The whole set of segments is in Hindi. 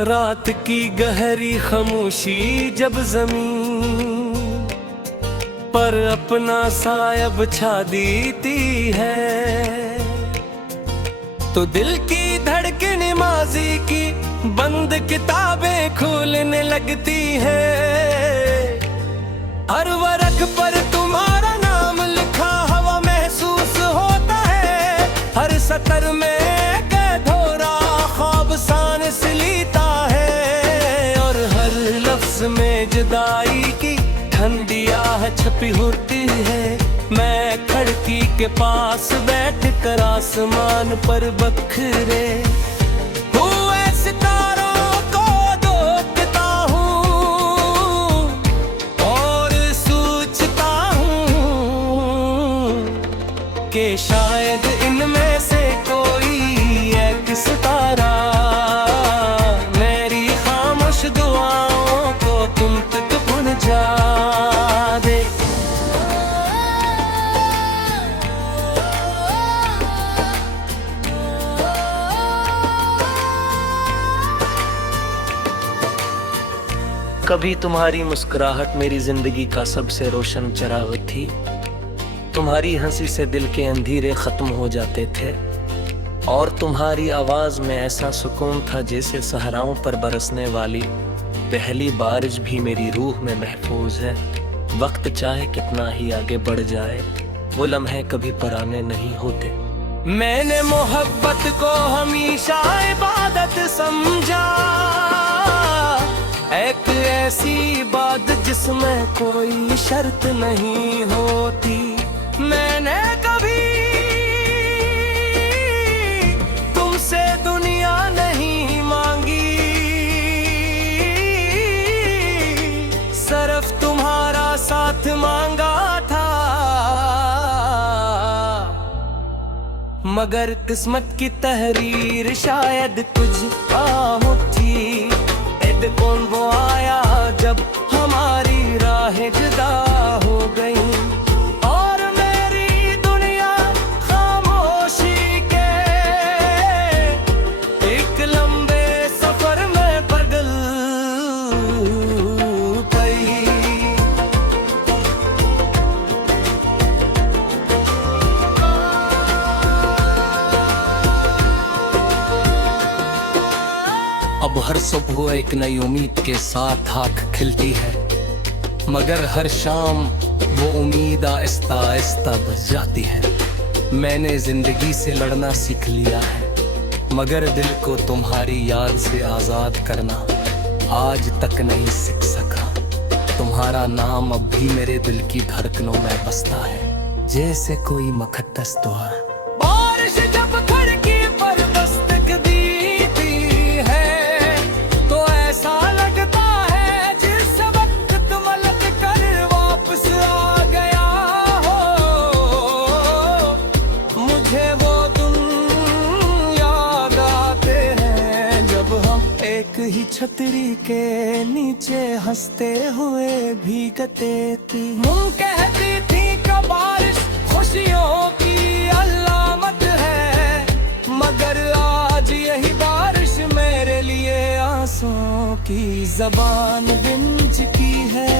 रात की गहरी खामोशी जब जमीन पर अपना साया बिछा देती है, तो दिल की धड़कन माजी की बंद किताबें खोलने लगती है। हर वर्क पर तुम्हारा नाम लिखा हवा महसूस होता है, हर सतर में कैद हो रहा ख्वाब सांस लेता है, और हर लफ्ज में जुदाई की ठंडी आह छपी होती है। मैं खिड़की के पास बैठ कर आसमान पर बखरे हुए सितारों को देखता हूँ और सोचता हूँ कि शायद इनमें से कोई एक सितारा मेरी खामोश दुआओं को तुम तक पहुंचा दे। कभी तुम्हारी मुस्कुराहट मेरी जिंदगी का सबसे रोशन चिराग थी। तुम्हारी हंसी से दिल के अंधेरे खत्म हो जाते थे, और तुम्हारी आवाज में ऐसा सुकून था जैसे सहराओं पर बरसने वाली पहली बारिश भी मेरी रूह में महफूज है। वक्त चाहे कितना ही आगे बढ़ जाए, वो लम्हे कभी पुराने नहीं होते। मैंने मोहब्बत को हमेशा इबादत समझा, एक ऐसी बात जिसमें कोई शर्त नहीं होती। मैंने कभी तुमसे दुनिया नहीं मांगी, सिर्फ तुम्हारा साथ मांगा था। मगर किस्मत की तहरीर शायद कुछ आम थी। कौन वो आया जब हमारी राहें जुदा हो गई, और मेरी दुनिया खामोशी के एक लंबे सफर में बदल गई। अब हर सुबह एक नई उम्मीद के साथ आँख खिलती है, मगर हर शाम वो उम्मीद आहिस्ता आहिस्ता बुझ जाती है। मैंने जिंदगी से लड़ना सीख लिया है, मगर दिल को तुम्हारी याद से आजाद करना आज तक नहीं सीख सका। तुम्हारा नाम अब भी मेरे दिल की धड़कनों में बसता है, जैसे कोई मुक़द्दस दुआ। बारिश जब खिड़की पर दस्तक देती है, तो ऐसा लगता है जिस वक्त तुम लौट कर वापस आ गया हो। मुझे वो दिन याद आते हैं जब हम एक ही छतरी के नीचे हंसते हुए भीगते थे। तुम कहती थी कि बारिश खुशियों की अलामत है, मगर आज यही बारिश मेरे लिए आंसुओं की ज़बान बन चुकी है।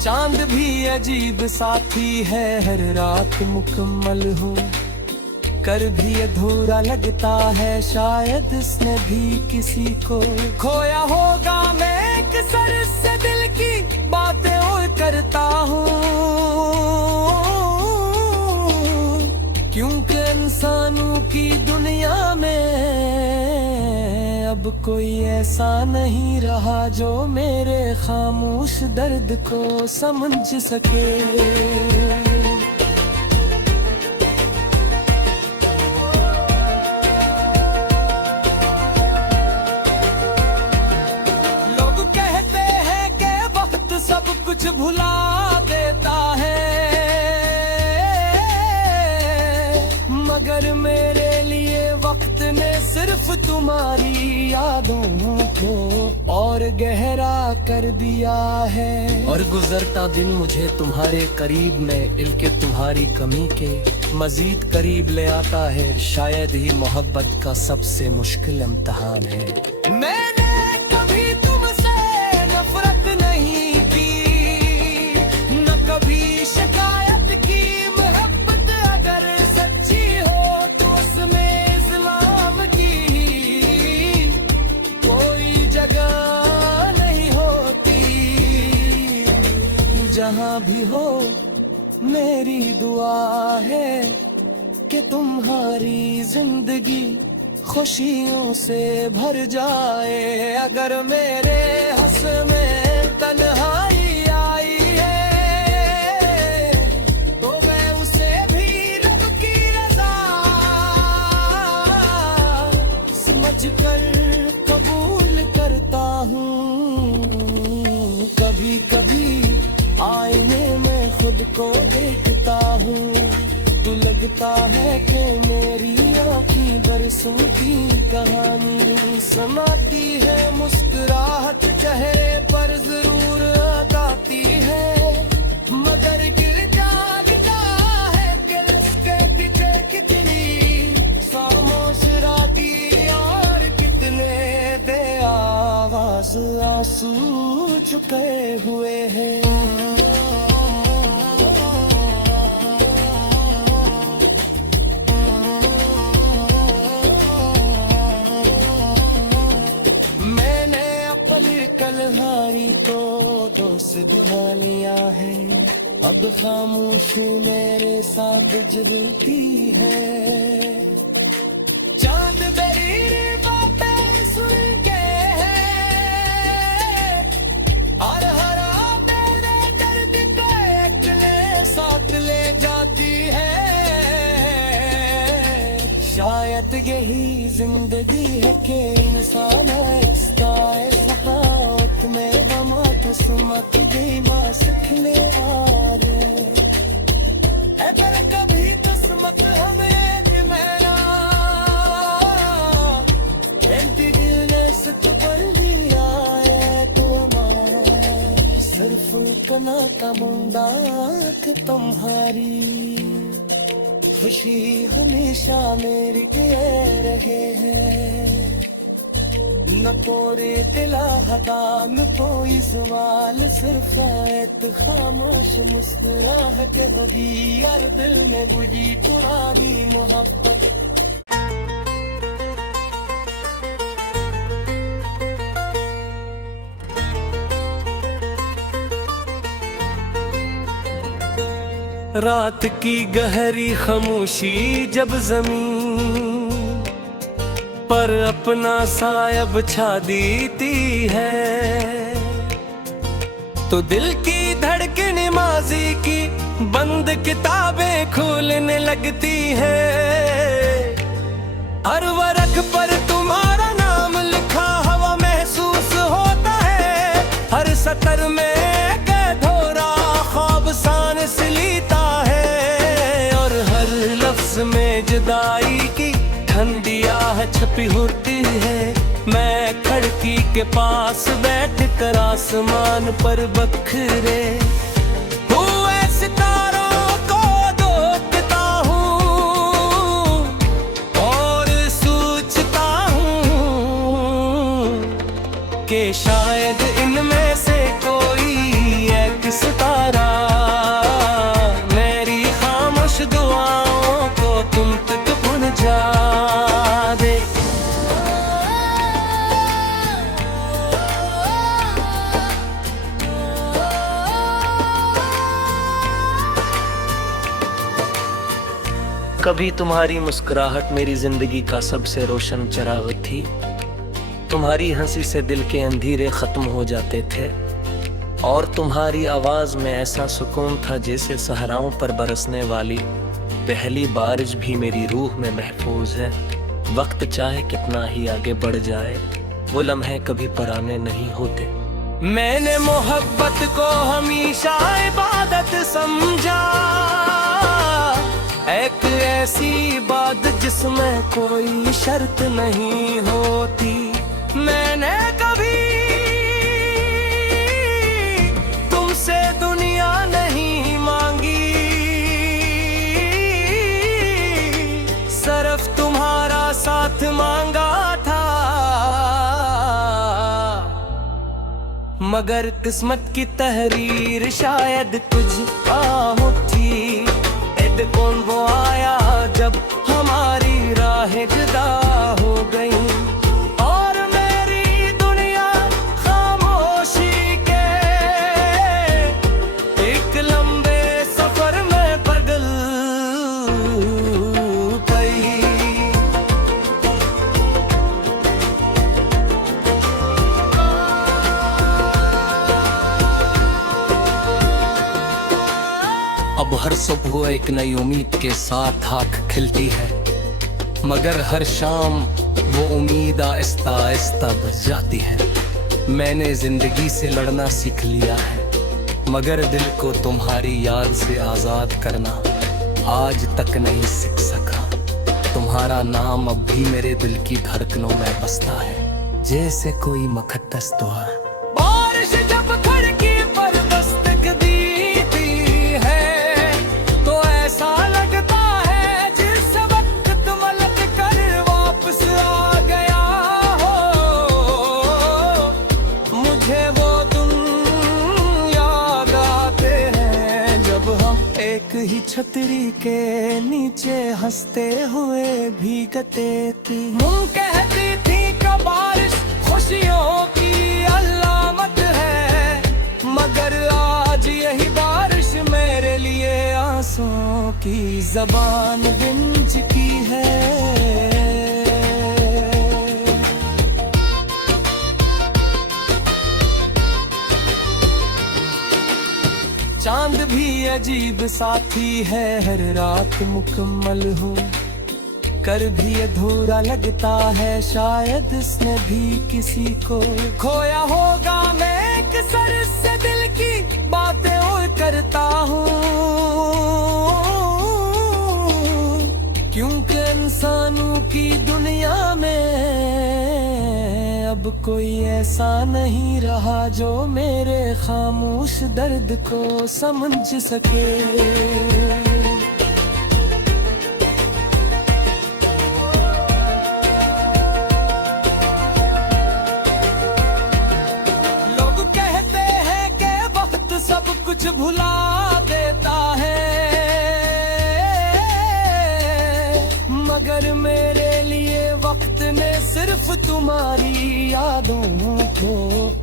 चांद भी अजीब साथी है, हर रात मुकम्मल हो कर भी अधूरा लगता है। शायद इसने भी किसी को खोया होगा। मैं एक सर से दिल की बातें और करता हूँ, क्योंकि इंसानों की दुनिया में अब कोई ऐसा नहीं रहा जो मेरे खामोश दर्द को समझ सके। कुछ भुला देता है, मगर मेरे लिए वक्त ने सिर्फ सिर्फ तुम्हारी यादों को और गहरा कर दिया है। और गुजरता दिन मुझे तुम्हारे करीब में इल्के तुम्हारी कमी के मजीद करीब ले आता है। शायद ही मोहब्बत का सबसे मुश्किल इम्तिहान है। मैंने कभी तुमसे नफरत नहीं की, न कभी शिकायत की। मोहब्बत अगर सच्ची हो तो उसमें इस्लाम की कोई जगह नहीं होती। जहाँ भी हो मेरी दुआ है कि तुम्हारी जिंदगी खुशियों से भर जाए। अगर मेरे हंस में तन्हाई आई है तो मैं उसे भी रब की रज़ा समझकर कबूल करता हूँ। कभी कभी आईने में खुद को देखता हूँ तो लगता है कि मेरी आँखें बरसों की कहानी सुनाती है। मुस्कुराहट चेहरे पर जरूर आती है, मगर गिर जाता है कि इसके पीछे कितनी खामोश राती और कितने बे आवाज आंसू छुपे हुए हैं। कलहारी तो दोस्त दुआ लिया है, अब खामोशी मेरे साथ जलती है। चांद मेरी बातें सुन के और हरा मेरे दर्द को अकेले साथ ले जाती है। शायद यही जिंदगी है कि इंसान ऐसा में गमा किस्मत बीमा सिखले आ रे। अगर कभी किस्मत हमें मेरा बन दिया है तो मैं सिर्फ इतना कमूंगा कि तुम्हारी खुशी हमेशा मेरी के रहे हैं। न कोरे तिला हदा न कोई सवाल, सिर्फ आयत खामोश मुस्कुराहट होगी यार दिल में बुझी पुरानी मोहब्बत। रात की गहरी खामोशी जब जमीन पर अपना साया बिछा देती है तो दिल की धड़कन माजी की बंद किताबें खोलने लगती है। हर वर्क पर तुम्हारा नाम लिखा हवा महसूस होता है। हर सतर में कैद हो रहा ख्वाब सांस लेता है। और हर लफ्ज में जुदाई की ठंडी आह छपी होती है। मैं खिड़की के पास बैठ कर आसमान पर बखरे हुए सितारों को देखता हूँ और सोचता हूँ कि शायद इनमें से कोई एक सितारा मेरी खामोश दुआओं को तुम तक पहुंचा दे। कभी तुम्हारी मुस्कुराहट मेरी जिंदगी का सबसे रोशन चिराग थी। तुम्हारी हंसी से दिल के अंधेरे खत्म हो जाते थे और तुम्हारी आवाज में ऐसा सुकून था जैसे सहराओं पर बरसने वाली पहली बारिश भी मेरी रूह में महफूज है। वक्त चाहे कितना ही आगे बढ़ जाए वो लम्हे कभी पुराने नहीं होते। मैंने मोहब्बत को हमेशा इबादत समझा एक ऐसी बात जिसमें कोई शर्त नहीं होती, मैंने कभी तुमसे दुनिया नहीं मांगी, सिर्फ तुम्हारा साथ मांगा था। मगर किस्मत की तहरीर शायद कुछ और थी। कौन वो आया जब हमारी राहें जुदा हो गई, और मेरी दुनिया खामोशी के एक लंबे सफर में बदल गई। अब हर सुबह एक नई उम्मीद के साथ आँख खिलती है, मगर हर शाम वो उम्मीद आहिस्ता आहिस्ता बुझ जाती है। मैंने जिंदगी से लड़ना सीख लिया है, मगर दिल को तुम्हारी याद से आजाद करना आज तक नहीं सीख सका। तुम्हारा नाम अब भी मेरे दिल की धड़कनों में बसता है, जैसे कोई मुक़द्दस दुआ। बारिश जब खिड़की पर दस्तक देती है, तो ऐसा लगता है जिस वक्त तुम लौट कर वापस आ गया हो। मुझे वो दिन याद आते हैं जब हम एक ही छतरी के नीचे हंसते हुए भीगते थे। मुझे कहती थी कि बारिश खुशियों की अलामत है, मगर आज यही बारिश मेरे लिए आंसुओं की ज़बान बन चुकी है। चांद भी अजीब साथी है, हर रात मुकम्मल हो कर भी अधूरा लगता है, शायद इसने भी किसी को खोया होगा। मैं एक सर से दिल की बातें और करता हूँ, क्योंकि इंसानों की दुनिया में अब कोई ऐसा नहीं रहा जो मेरे खामोश दर्द को समझ सके। कुछ भुला देता है, मगर मेरे लिए वक्त ने सिर्फ तुम्हारी यादों को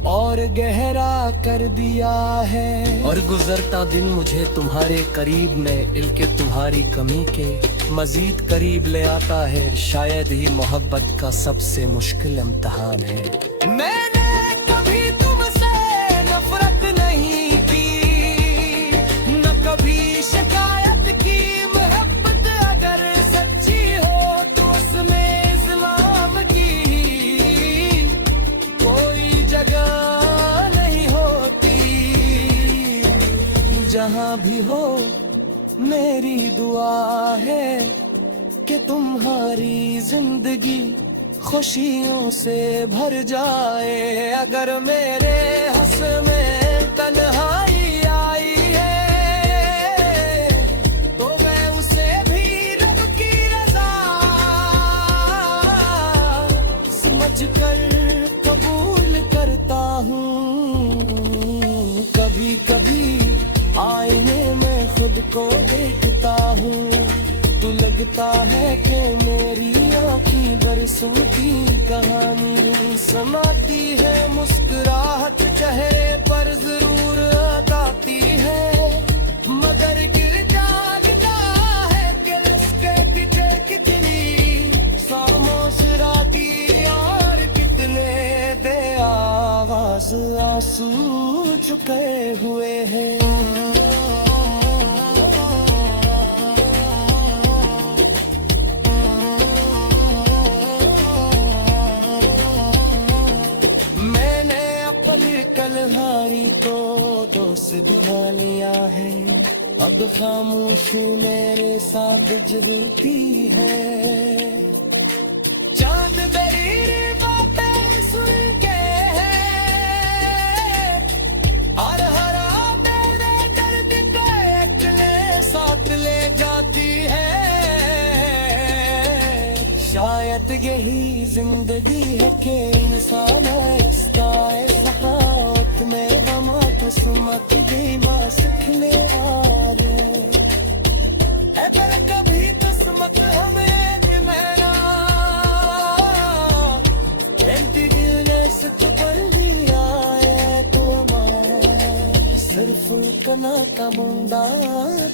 और गहरा कर दिया है। और गुजरता दिन मुझे तुम्हारे करीब में इल्के तुम्हारी कमी के मजीद करीब ले आता है। शायद ही मोहब्बत का सबसे मुश्किल इम्तिहान है। मैंने कभी तुमसे नफरत नहीं की, कभी शिकायत की। मोहब्बत अगर सच्ची हो तो उसमें इस्लाम की कोई जगह नहीं होती। जहां भी हो मेरी दुआ है कि तुम्हारी जिंदगी खुशियों से भर जाए। अगर मेरे हंस में तन्हाई आई है, तो मैं उसे भी रब की रज़ा समझकर कबूल करता हूँ। कभी कभी आईने में खुद को देखता हूँ, तो लगता है कि मेरी आँखें बरसों की कहानी सुनाती है। मुस्कुराहट चेहरे पर जरूर आती है, मगर गिर जाता है कि इसके पीछे कितनी खामोश राती और कितने बे आवाज आंसू चुके हुए हैं। कलहारी तो दोस्त दुआ लिया है, अब अब खामोशी मेरे साथ जलती है। चांद तेरी बातें सुन के और हरा तेरे दर्द को अकेले साथ ले जाती है। शायद यही जिंदगी है कि इंसान ऐसा सहात में गमा किस्मत भी मां सिखने आ रहे है। पर कभी किस्मत हमें मेरा से बन दिया है तो मैं सिर्फ कना का मुंडा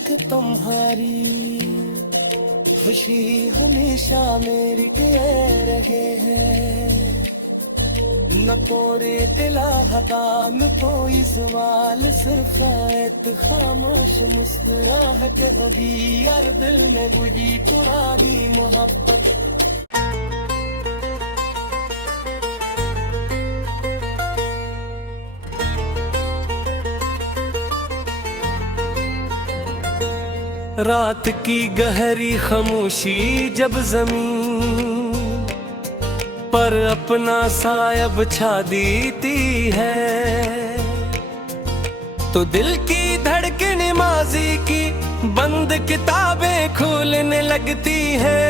कि तुम्हारी खुशी हमेशा मेरी के रहे हैं। न कोरे दिला हदा न कोई सवाल, सिर्फ एक खामोश मुस्कुराहट होगी यार दिल में बुझी पुरानी मोहब्बत। रात की गहरी खामोशी जब जमीन पर अपना साया बिछा देती है, तो दिल की धड़कन माजी की बंद किताबें खोलने लगती है।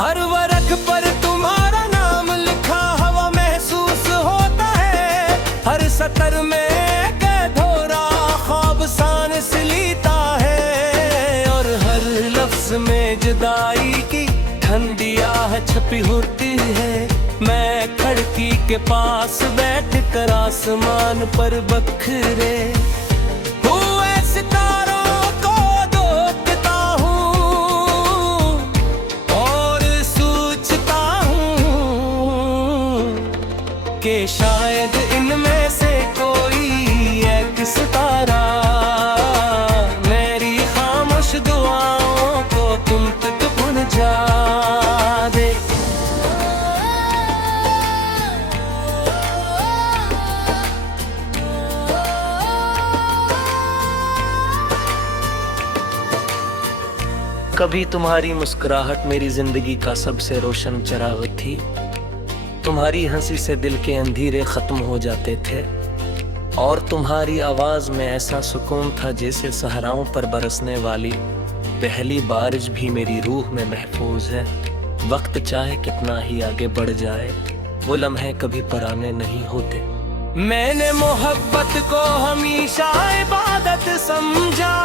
हर वर्क पर तुम्हारा नाम लिखा हवा महसूस होता है। हर सतर में कैद हो रहा ख्वाब सांस लेता है। और हर लफ्ज में जुदाई की ठंडी आह छपी होती है। मैं खिड़की के पास बैठ कर आसमान पर बखरे हुए सितारों को देखता हूँ और सोचता हूँ कि शायद इनमें से कोई एक सितारा मेरी खामोश दुआओं को तुम तक पहुंचा दे। कभी तुम्हारी मुस्कुराहट मेरी जिंदगी का सबसे रोशन चिराग थी। तुम्हारी हंसी से दिल के अंधेरे खत्म हो जाते थे और तुम्हारी आवाज में ऐसा सुकून था जैसे सहराओं पर बरसने वाली पहली बारिश भी मेरी रूह में महफूज है। वक्त चाहे कितना ही आगे बढ़ जाए वो लम्हे कभी पुराने नहीं होते। मैंने मोहब्बत को हमेशा इबादत समझा,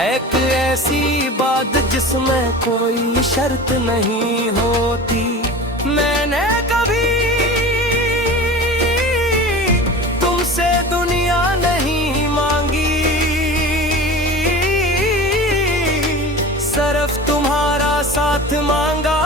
एक ऐसी बात जिसमें कोई शर्त नहीं होती। मैंने कभी तुमसे दुनिया नहीं मांगी, सिर्फ तुम्हारा साथ मांगा